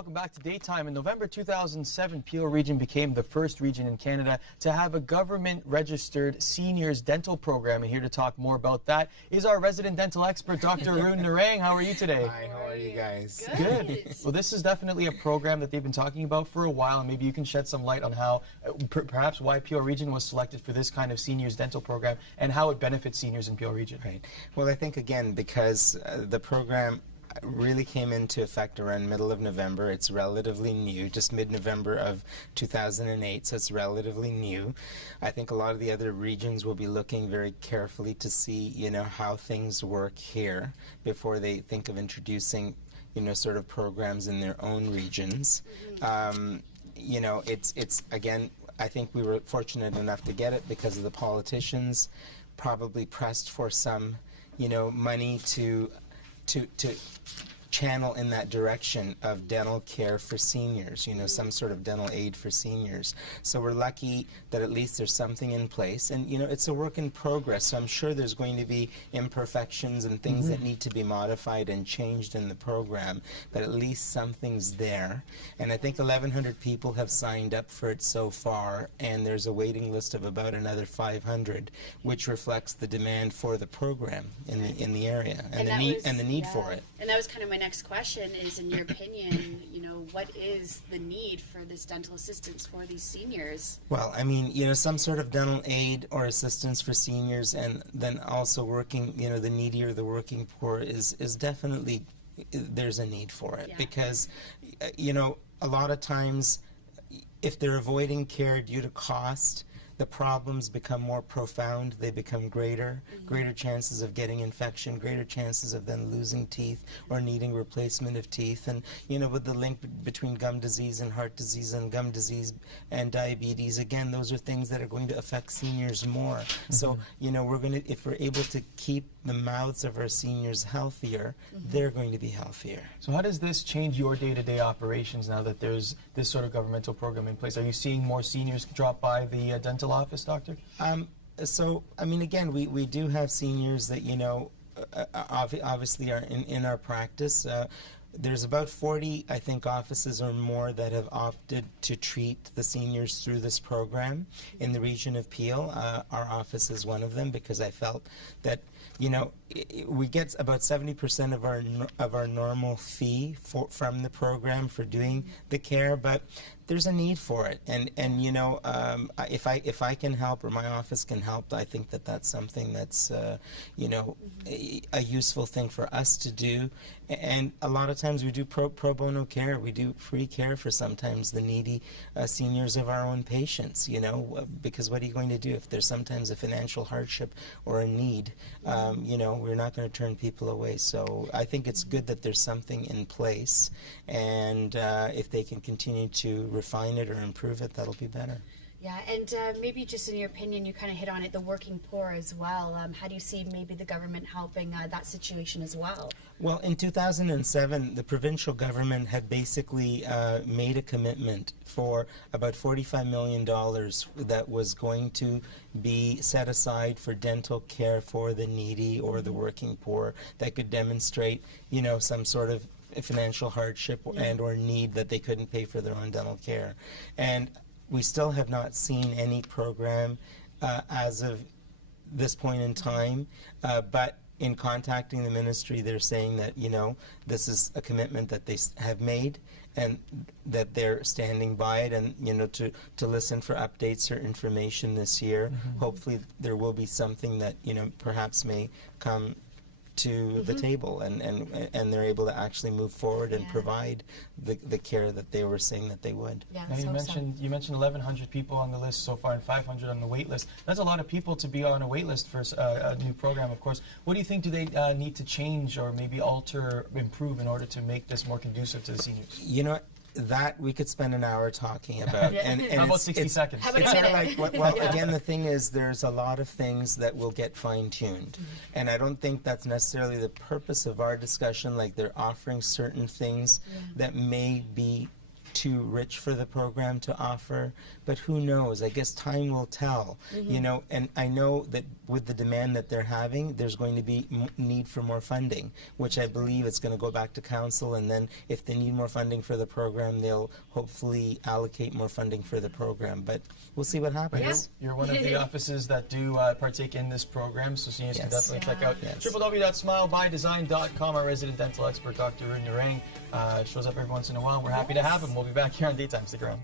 Welcome back to Daytime. In November 2007, Peel Region became the first region in Canada to have a government-registered seniors dental program. And here to talk more about that is our resident dental expert, Dr. Arun. Narang. How are you today? Hi, how are you guys? Good. Well, this is definitely a program that they've been talking about for a while, and maybe you can shed some light on how, perhaps why Peel Region was selected for this kind of seniors dental program and how it benefits seniors in Peel Region. Right. Well, I think, again, because the program really came into effect around middle of November. It's relatively new, just mid-November of 2008, so it's relatively new. I think a lot of the other regions will be looking very carefully to see, how things work here before they think of introducing, sort of programs in their own regions. It's again, I think we were fortunate enough to get it because of the politicians probably pressed for some, money to channel in that direction of dental care for seniors, some sort of dental aid for seniors. So we're lucky that at least there's something in place. And, it's a work in progress, so I'm sure there's going to be imperfections and things that need to be modified and changed in the program, but at least something's there. And I think 1,100 people have signed up for it so far, and there's a waiting list of about another 500, which reflects the demand for the program in the area and the need for it. And that was kind of my next question is, in your opinion, what is the need for this dental assistance for these seniors? Well, I mean, some sort of dental aid or assistance for seniors, and then also working, the needy or the working poor is definitely, there's a need for it. Because, a lot of times, if they're avoiding care due to cost, the problems become more profound, they become greater chances of getting infection, greater chances of then losing teeth or needing replacement of teeth. And, with the link between gum disease and heart disease and gum disease and diabetes, again, those are things that are going to affect seniors more. So, if we're able to keep the mouths of our seniors healthier, they're going to be healthier. So how does this change your day-to-day operations now that there's this sort of governmental program in place? Are you seeing more seniors drop by the dental office, doctor? So, I mean, again, we do have seniors that, obviously are in our practice. There's about 40, I think, offices or more that have opted to treat the seniors through this program in the region of Peel. Our office is one of them because I felt that, we get about 70% of our normal fee from the program for doing the care, but there's a need for it, and if I can help or my office can help, I think that's something that's a useful thing for us to do. And a lot of times we do pro bono care. We do free care for sometimes the needy seniors of our own patients. Because what are you going to do if there's sometimes a financial hardship or a need? We're not going to turn people away. So I think it's good that there's something in place, and if they can continue to refine it or improve it, that'll be better. Yeah, and maybe just in your opinion, you kind of hit on it, the working poor as well. How do you see maybe the government helping that situation as well? Well, in 2007, the provincial government had basically made a commitment for about $45 million that was going to be set aside for dental care for the needy or the working poor that could demonstrate, some sort of financial hardship and or need that they couldn't pay for their own dental care. And we still have not seen any program as of this point in time, but in contacting the ministry, they're saying that, this is a commitment that they have made and that they're standing by it, and, to listen for updates or information this year. Hopefully there will be something that, perhaps may come to the table, and they're able to actually move forward and provide the care that they were saying that they would. Yeah, now you mentioned 1,100 people on the list so far and 500 on the wait list. That's a lot of people to be on a wait list for a new program, of course. What do you think do they need to change or maybe alter, improve in order to make this more conducive to the seniors? That we could spend an hour talking about. And how about 60 seconds? How about it's a sort of minute? like, well, again, the thing is there's a lot of things that will get fine-tuned. And I don't think that's necessarily the purpose of our discussion, like they're offering certain things that may be too rich for the program to offer, but who knows? I guess time will tell. You know, and I know that with the demand that they're having, there's going to be need for more funding, which I believe it's going to go back to council, and then if they need more funding for the program, they'll hopefully allocate more funding for the program. But we'll see what happens. Yeah. You're one of the offices that do partake in this program, so seniors can Yes. definitely check out Yes. www.smilebydesign.com. Our resident dental expert, Dr. Arun Narang, shows up every once in a while. We're happy to have him. We'll be back here on Daytime. Stick around.